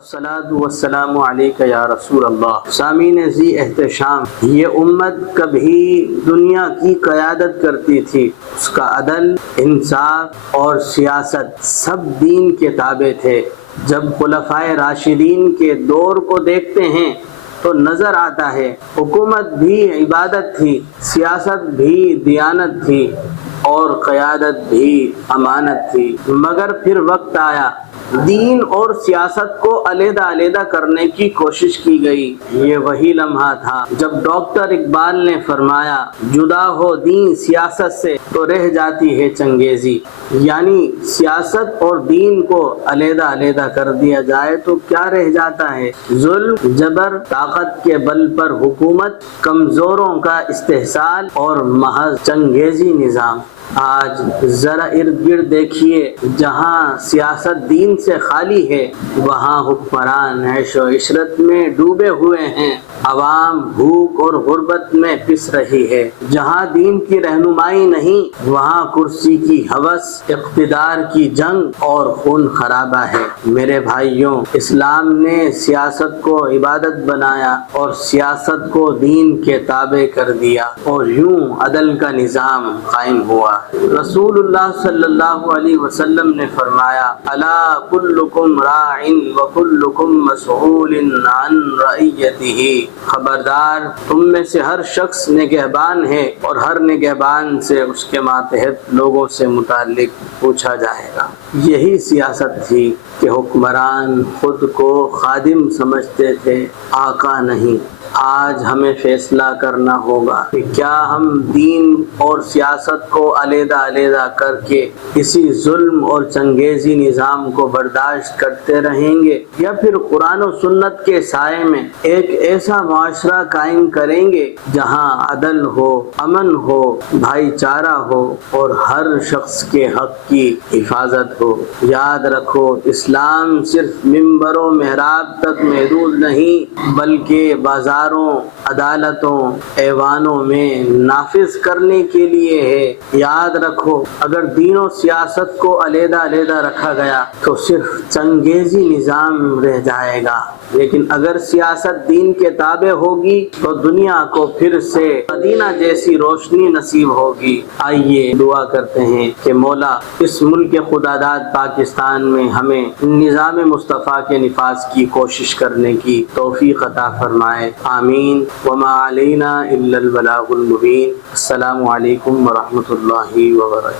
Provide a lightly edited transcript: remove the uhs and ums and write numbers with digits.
الصلاۃ والسلام علیک یا رسول اللہ۔ سامعین ذی احتشام، یہ امت کبھی دنیا کی قیادت کرتی تھی، اس کا عدل، انصاف اور سیاست سب دین کے تابع تھے۔ جب خلفائے راشدین کے دور کو دیکھتے ہیں تو نظر آتا ہے حکومت بھی عبادت تھی، سیاست بھی دیانت تھی اور قیادت بھی امانت تھی۔ مگر پھر وقت آیا، دین اور سیاست کو علیحدہ علیحدہ کرنے کی کوشش کی گئی۔ یہ وہی لمحہ تھا جب ڈاکٹر اقبال نے فرمایا، جدا ہو دین سیاست سے تو رہ جاتی ہے چنگیزی۔ یعنی سیاست اور دین کو علیحدہ علیحدہ کر دیا جائے تو کیا رہ جاتا ہے؟ ظلم، جبر، طاقت کے بل پر حکومت، کمزوروں کا استحصال اور محض چنگیزی نظام۔ آج ذرا ارد گرد دیکھیے، جہاں سیاست دین سے خالی ہے وہاں حکمران عیش و عشرت میں ڈوبے ہوئے ہیں، عوام بھوک اور غربت میں پس رہی ہے۔ جہاں دین کی رہنمائی نہیں وہاں کرسی کی ہوس، اقتدار کی جنگ اور خون خرابہ ہے۔ میرے بھائیوں، اسلام نے سیاست کو عبادت بنایا اور سیاست کو دین کے تابع کر دیا، اور یوں عدل کا نظام قائم ہوا۔ رسول اللہ صلی اللہ علیہ وسلم نے فرمایا، الا کلکم راع وکلکم مسئول عن رعیتہ، خبردار تم میں سے ہر شخص نگہبان ہے اور ہر نگہبان سے اس کے ماتحت لوگوں سے متعلق پوچھا جائے گا۔ یہی سیاست تھی کہ حکمران خود کو خادم سمجھتے تھے، آقا نہیں۔ آج ہمیں فیصلہ کرنا ہوگا کہ کیا ہم دین اور سیاست کو علیحدہ علیحدہ کر کے اسی ظلم اور چنگیزی نظام کو برداشت کرتے رہیں گے، یا پھر قرآن و سنت کے سائے میں ایک ایسا معاشرہ قائم کریں گے جہاں عدل ہو، امن ہو، بھائی چارہ ہو اور ہر شخص کے حق کی حفاظت ہو۔ یاد رکھو، اسلام صرف ممبر و محراب تک محدود نہیں بلکہ بازاروں، عدالتوں، ایوانوں میں نافذ کرنے کے لیے ہے۔ یاد رکھو، اگر دین و سیاست کو علیحدہ علیحدہ رکھا گیا تو صرف چنگیزی نظام رہ جائے گا، لیکن اگر سیاست دین کے تابع ہوگی تو دنیا کو پھر سے مدینہ جیسی روشنی نصیب ہوگی۔ آئیے دعا کرتے ہیں کہ مولا اس ملک خداداد پاکستان میں ہمیں نظام مصطفیٰ کے نفاذ کی کوشش کرنے کی توفیق عطا فرمائے، آمین۔ وما علینا الا البلاغ المبین۔ السلام علیکم ورحمۃ اللہ وبرکاتہ۔